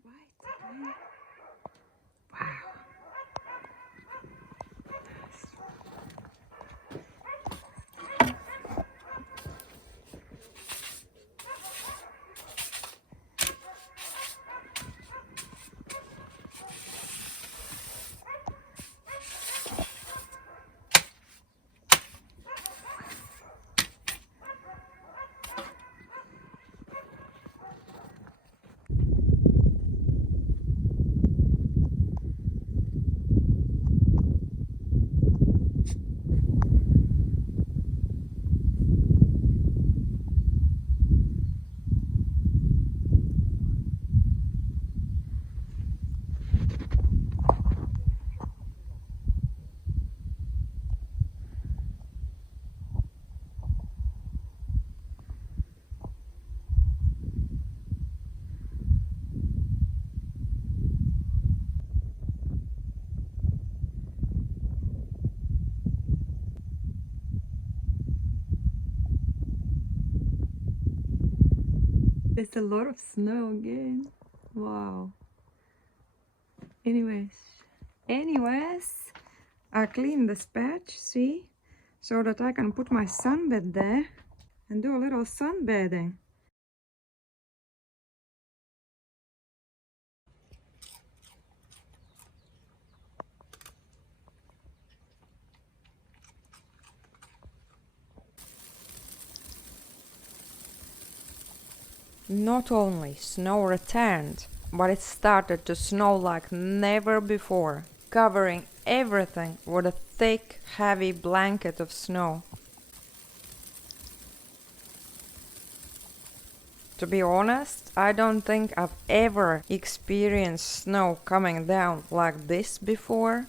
white again. Wow. There's a lot of snow again. Wow. Anyways, I cleaned this patch, see? So that I can put my sunbed there and do a little sunbathing. Not only snow returned, but it started to snow like never before, covering everything with a thick, heavy blanket of snow. To be honest, I don't think I've ever experienced snow coming down like this before.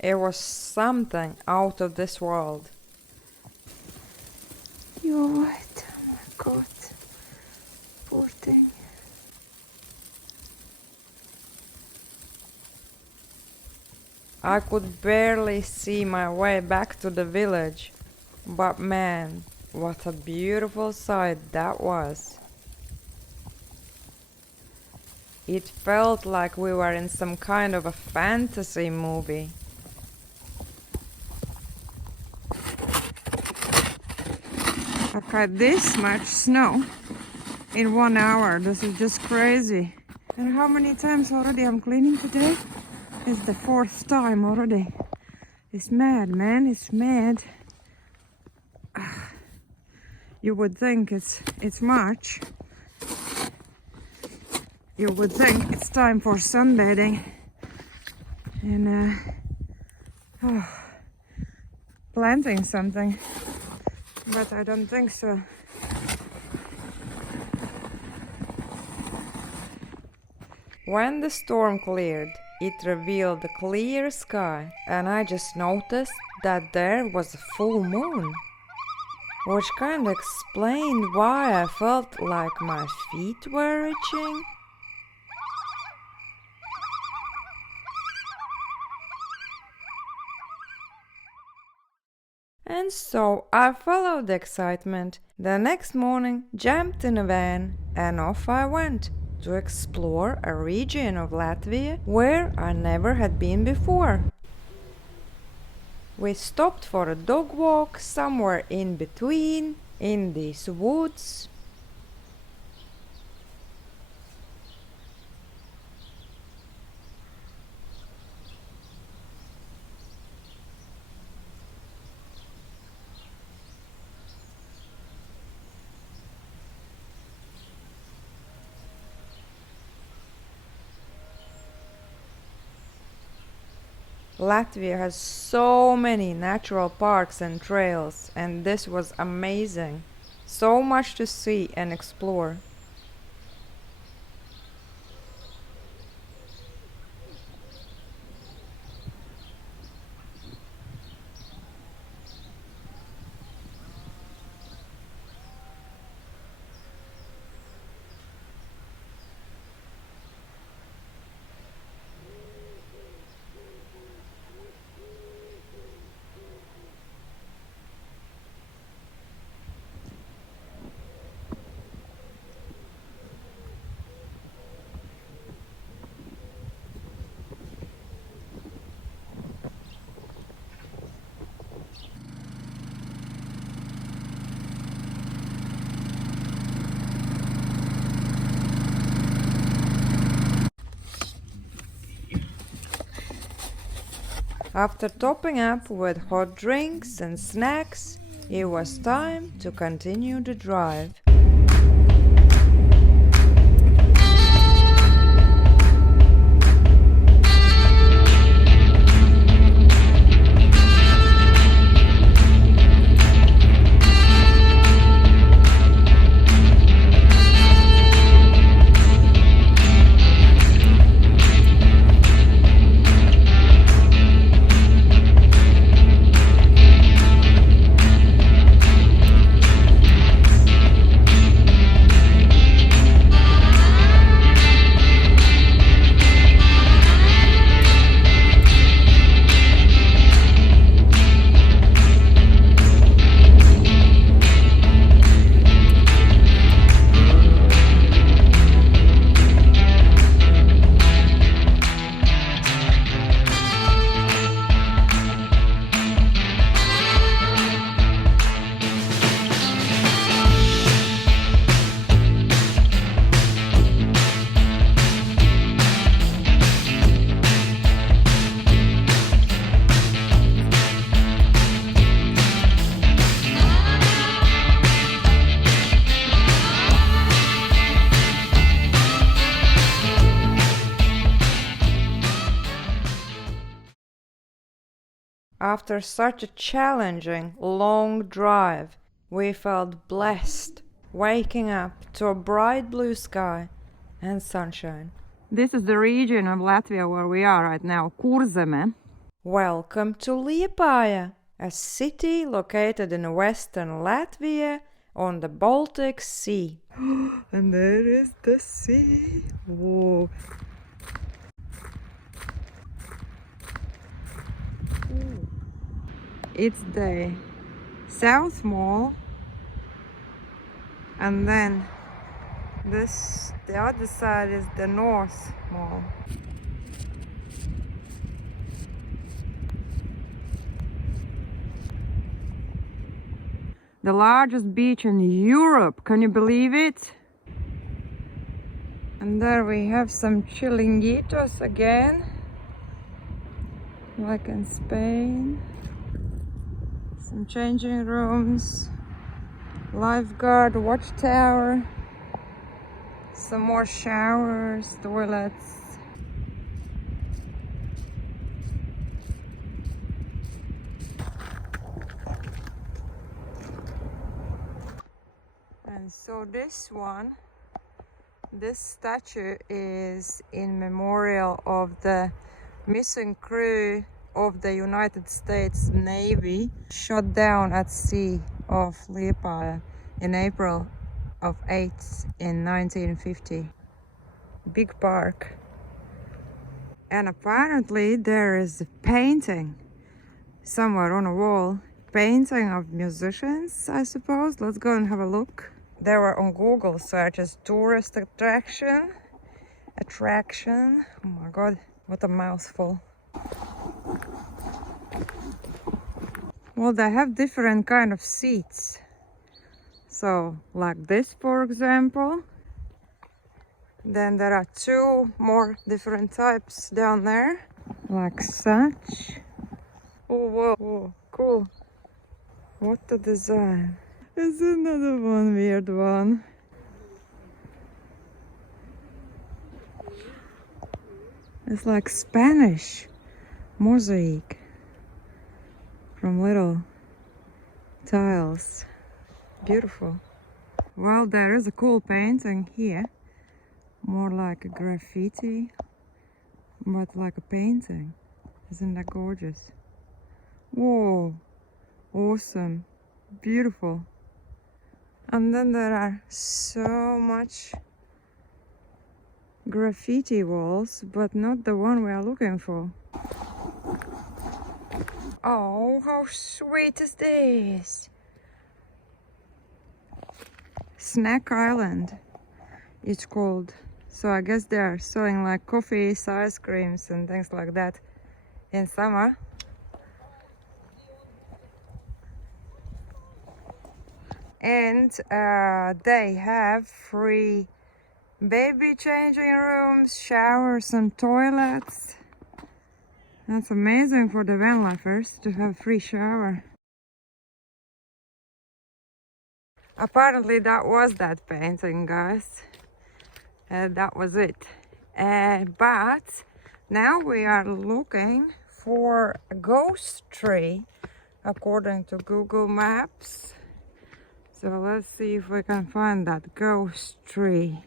It was something out of this world. You're white. Oh my god. Poor thing. I could barely see my way back to the village, but man, what a beautiful sight that was. It felt like we were in some kind of a fantasy movie. I've got this much snow in 1 hour. This is just crazy. And how many times already I'm cleaning today? It's the 4th time already. It's mad, man. It's mad. You would think it's March. You would think it's time for sunbathing and planting something, but I don't think so. When the storm cleared, it revealed a clear sky, and I just noticed that there was a full moon, which kind of explained why I felt like my feet were itching. And so I followed the excitement. The next morning, jumped in a van, and off I went to explore a region of Latvia where I never had been before. We stopped for a dog walk somewhere in between, in these woods. Latvia has so many natural parks and trails, and this was amazing. So much to see and explore. After topping up with hot drinks and snacks, it was time to continue the drive. After such a challenging, long drive, we felt blessed, waking up to a bright blue sky and sunshine. This is the region of Latvia where we are right now, Kurzeme. Welcome to Liepāja, a city located in western Latvia on the Baltic Sea. And there is the sea. Whoa. It's the South Mall, and then the other side is the North Mall. The largest beach in Europe, can you believe it? And there we have some chiringuitos again, like in Spain. Some changing rooms, lifeguard watchtower, some more showers, toilets. And so this statue is in memorial of the missing crew of the United States Navy shot down at sea off Liepāja in April of 8th in 1950. Big park. And apparently there is a painting somewhere on a wall. Painting of musicians, I suppose. Let's go and have a look. They were on Google search as tourist attraction. Oh my god, what a mouthful. Well, they have different kind of seats. So, like this, for example. Then there are two more different types down there. Like such. Oh, whoa, whoa, cool. What a design. There's another one, weird one. It's like Spanish mosaic from little tiles. Beautiful. Well, there is a cool painting here. More like a graffiti, but like a painting. Isn't that gorgeous? Whoa, awesome, beautiful. And then there are so much graffiti walls, but not the one we are looking for. Oh, how sweet is this? Snack Island, it's called. So I guess they are selling like coffees, ice creams and things like that in summer. And they have free baby changing rooms, showers and toilets. That's amazing for the van lifers to have free shower. Apparently that was that painting, guys. That was it. But now we are looking for a ghost tree according to Google Maps. So let's see if we can find that ghost tree.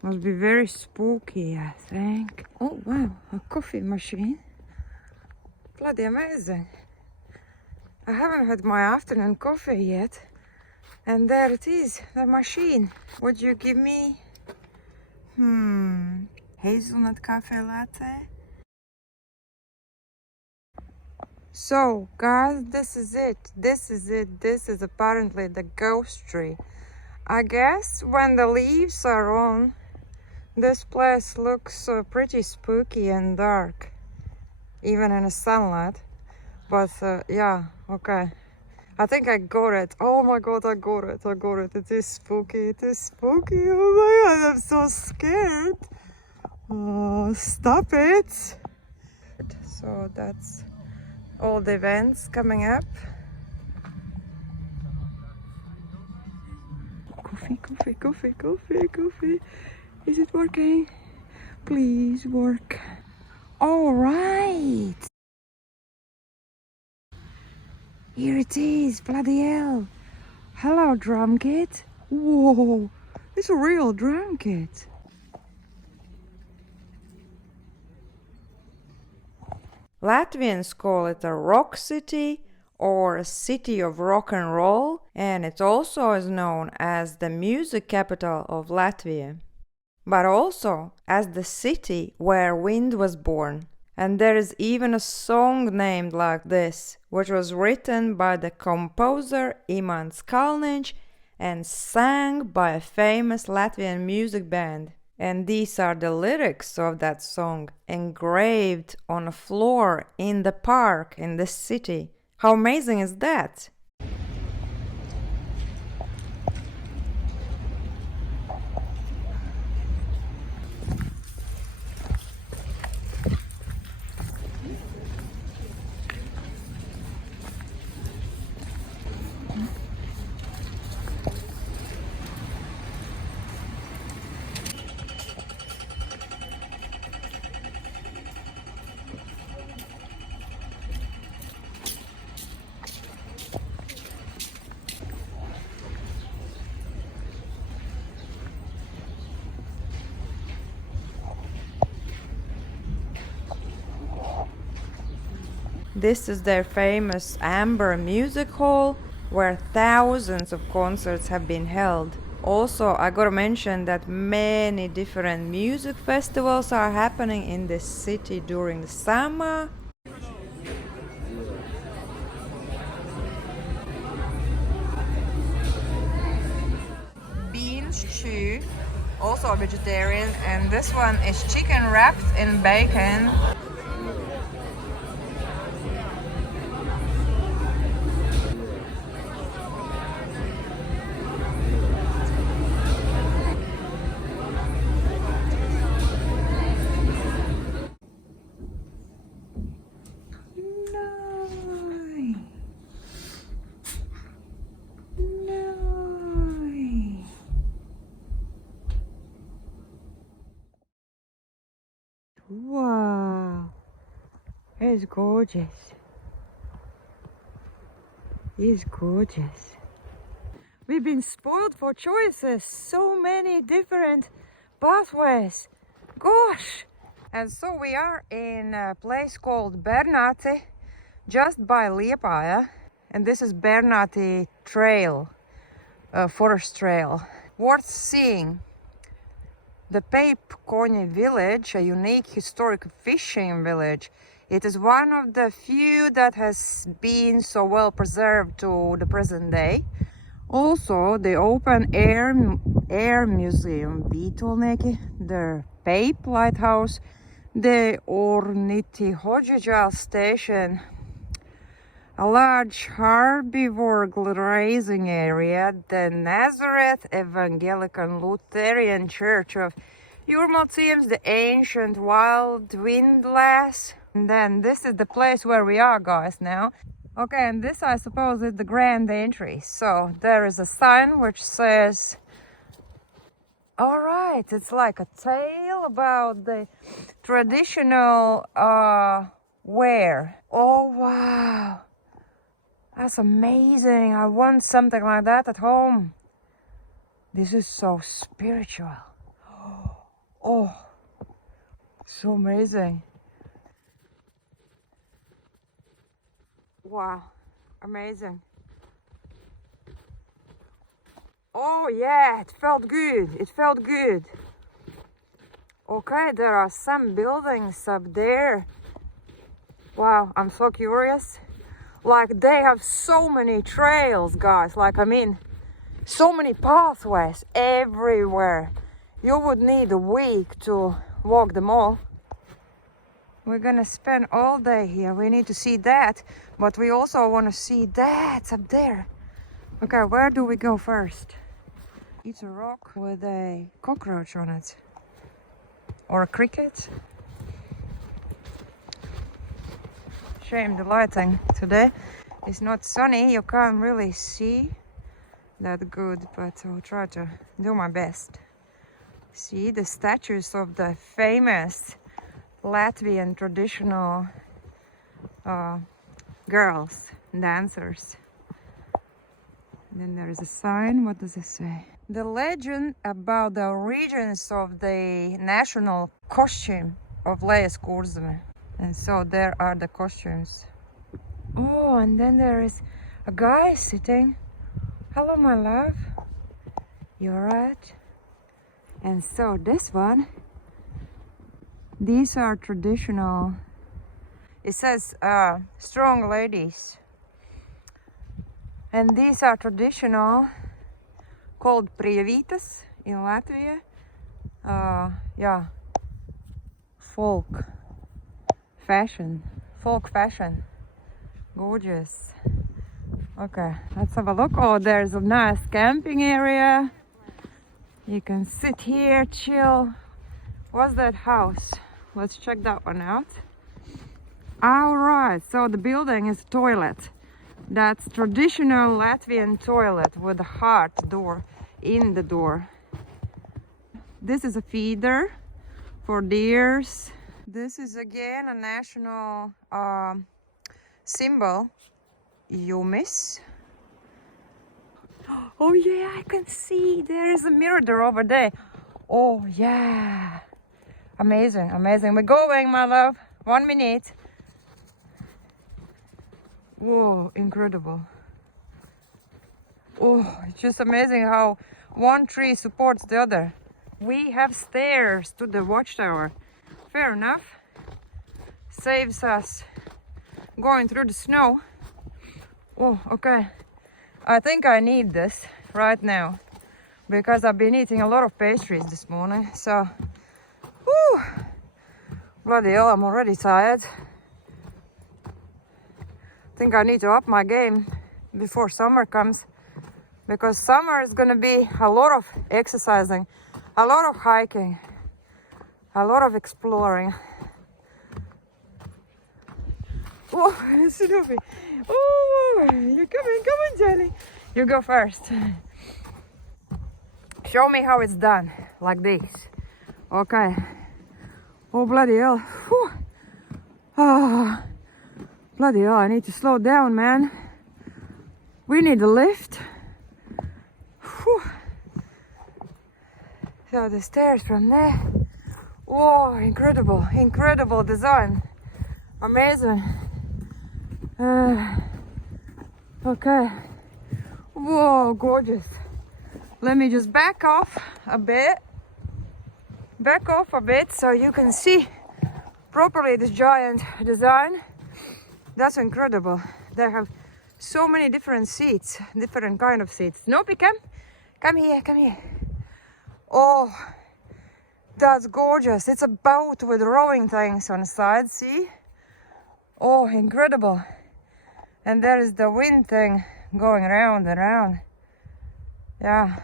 Must be very spooky, I think. Oh wow, a coffee machine. Bloody amazing. I haven't had my afternoon coffee yet. And there it is, the machine. Would you give me hazelnut cafe latte? So guys, this is it. This is apparently the ghost tree. I guess when the leaves are on, this place looks pretty spooky and dark, even in the sunlight. But yeah, okay. I think I got it. Oh my god, I got it. It is spooky. It is spooky. Oh my god, I'm so scared. Oh, stop it. So that's all the events coming up. Coffee. Is it working? Please work. All right. Here it is, bloody hell. Hello, drum kit. Whoa, it's a real drum kit. Latvians call it a rock city or a city of rock and roll, and it also is known as the music capital of Latvia, but also as the city where wind was born. And there is even a song named like this, which was written by the composer Imants Kalniņš and sang by a famous Latvian music band. And these are the lyrics of that song, engraved on a floor in the park in the city. How amazing is that? This is their famous Amber Music Hall, where thousands of concerts have been held. Also, I gotta mention that many different music festivals are happening in this city during the summer. Bean stew, also a vegetarian, and this one is chicken wrapped in bacon. Wow, it's gorgeous. It's gorgeous. We've been spoiled for choices. So many different pathways. Gosh! And so we are in a place called Bernāti, just by Liepāja. And this is Bernāti Trail, forest trail. Worth seeing. The Peipkoņi village, a unique historic fishing village. It is one of the few that has been so well preserved to the present day. Also, the open air museum Vītolnieki, the Peip lighthouse, the Ornithoģeļa station, a large herbivore grazing area, the Nazareth Evangelical Lutheran Church of Jūrmalciems, the ancient wild windlass, And then this is the place where we are, guys, now. Okay, and this I suppose is the grand entry. So there is a sign which says, all right, it's like a tale about the traditional wear. Oh, wow. That's amazing. I want something like that at home. This is so spiritual. Oh, so amazing. Wow, amazing. Oh yeah, it felt good. It felt good. Okay, there are some buildings up there. Wow, I'm so curious. Like they have so many trails, guys. Like, I mean, so many pathways everywhere. You would need a week to walk them all. We're gonna spend all day here. We need to see that, but we also want to see that up there. Okay, where do we go first? It's a rock with a cockroach on it. Or a cricket. Shame the lighting today is not sunny. You can't really see that good, but I'll try to do my best. See the statues of the famous Latvian traditional girls, dancers. And then there is a sign. What does it say? The legend about the origins of the national costume of Latvia. And so there are the costumes. Oh, and then there is a guy sitting. Hello, my love. You're right. And so this one, these are traditional. It says strong ladies. And these are traditional, called prievitas in Latvia. Yeah, folk fashion. Gorgeous. Okay, let's have a look. Oh, there's a nice camping area. You can sit here, chill. What's that house? Let's check that one out. All right, so the building is a toilet. That's traditional Latvian toilet with a heart door in the door. This is a feeder for deers. This is again a national symbol, Jumis. Oh yeah, I can see there is a mirror over there. Oh yeah, amazing, amazing. We're going, my love. 1 minute. Whoa, incredible. Oh, it's just amazing how one tree supports the other. We have stairs to the watchtower. Fair enough. Saves us going through the snow. Oh, okay. I think I need this right now because I've been eating a lot of pastries this morning. So, whew, bloody hell, I'm already tired. I think I need to up my game before summer comes, because summer is gonna be a lot of exercising, a lot of hiking, a lot of exploring. Oh, Snoopy. Oh, you're coming, come on, Jelly. You go first. Show me how it's done, like this. Okay. Oh, bloody hell. Whew. Oh, bloody hell, I need to slow down, man. We need a lift. Whew. So the stairs from there. Oh, incredible, incredible design. Amazing. Okay. Whoa, gorgeous. Let me just back off a bit. Back off a bit so you can see properly this giant design. That's incredible. They have so many different seats, different kind of seats. Snoopy, come here, come here. Oh, that's gorgeous. It's a boat with rowing things on the side, see? Oh, incredible. And there is the wind thing going round and round. Yeah,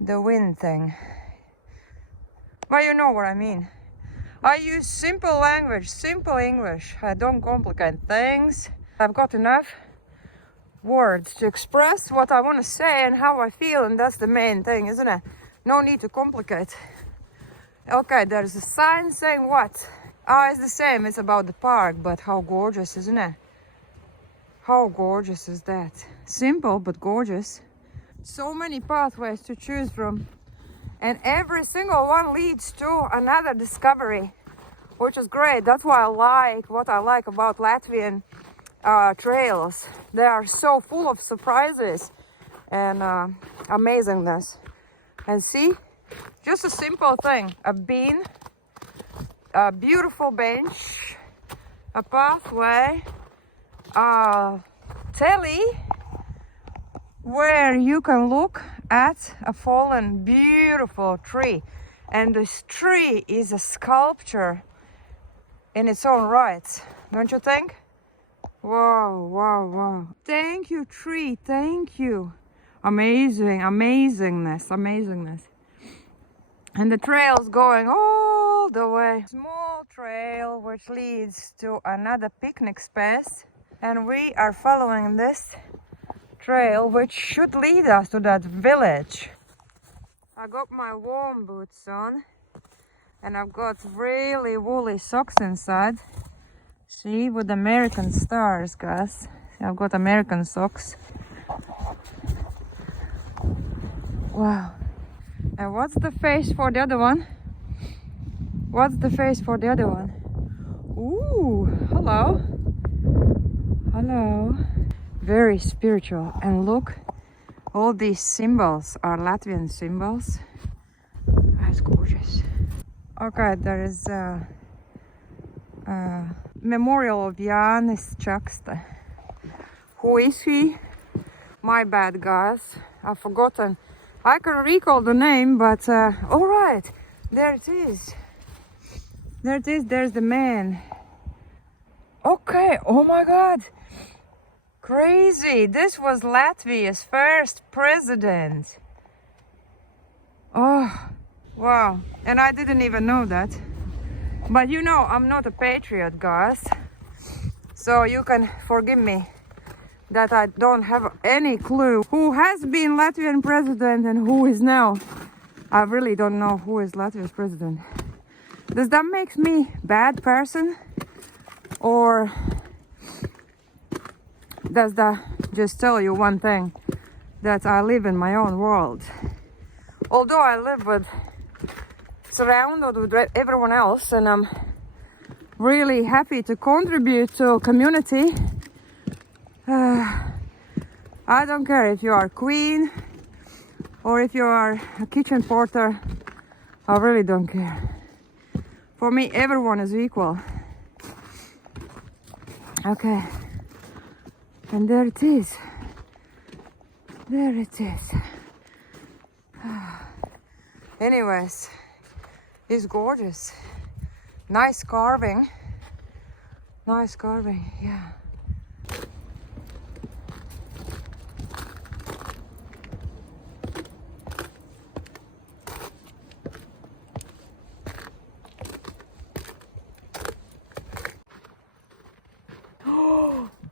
the wind thing. Well, you know what I mean. I use simple language, simple English. I don't complicate things. I've got enough words to express what I want to say and how I feel, and that's the main thing, isn't it? No need to complicate. Okay, there's a sign saying what? Oh, it's the same, it's about the park, but how gorgeous, isn't it? How gorgeous is that? Simple, but gorgeous. So many pathways to choose from, and every single one leads to another discovery, which is great. That's why what I like about Latvian trails. They are so full of surprises and amazingness. And see, just a simple thing, a bean, a beautiful bench, a pathway, a telly where you can look at a fallen beautiful tree. And this tree is a sculpture in its own right, don't you think? Wow, wow, wow. Thank you, tree, thank you. Amazing, amazingness. And the trail's going all the way. Small trail which leads to another picnic space. And we are following this trail which should lead us to that village. I got my warm boots on and I've got really woolly socks inside. See, with American stars, guys. I've got American socks. Wow. And what's the face for the other one? What's the face for the other one? Ooh, hello. Hello. Very spiritual. And look, all these symbols are Latvian symbols. That's gorgeous. Okay, there is a memorial of Jānis Čakste. Who is he? My bad, guys. I've forgotten. I can recall the name, but all right, there it is. There it is. There's the man. Okay. Oh my God. Crazy. This was Latvia's first president. Oh, wow. And I didn't even know that. But you know, I'm not a patriot, guys. So you can forgive me that I don't have any clue who has been Latvian president and who is now. I really don't know who is Latvia's president. Does that make me bad person? Or does that just tell you one thing? That I live in my own world. Although I live surrounded with everyone else, and I'm really happy to contribute to a community. I don't care if you are queen or if you are a kitchen porter. I really don't care. For me, everyone is equal. Okay. And there it is. There it is. Anyways, it's gorgeous. Nice carving. Nice carving, yeah.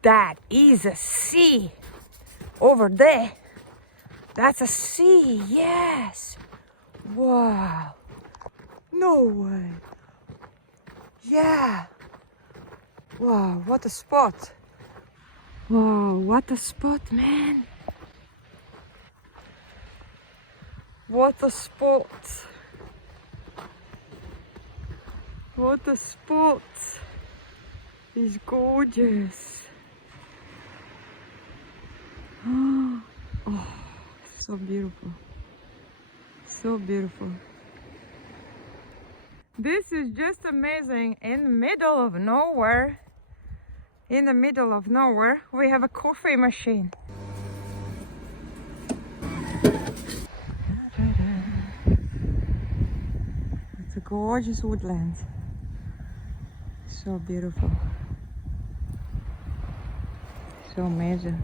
That is a sea over there. That's a sea, yes. Wow. No way. Yeah. Wow, what a spot. Wow, what a spot, man. What a spot. What a spot. It's gorgeous. Oh, so beautiful. So beautiful. This is just amazing. In the middle of nowhere. In the middle of nowhere, we have a coffee machine. It's a gorgeous woodland. So beautiful. So amazing.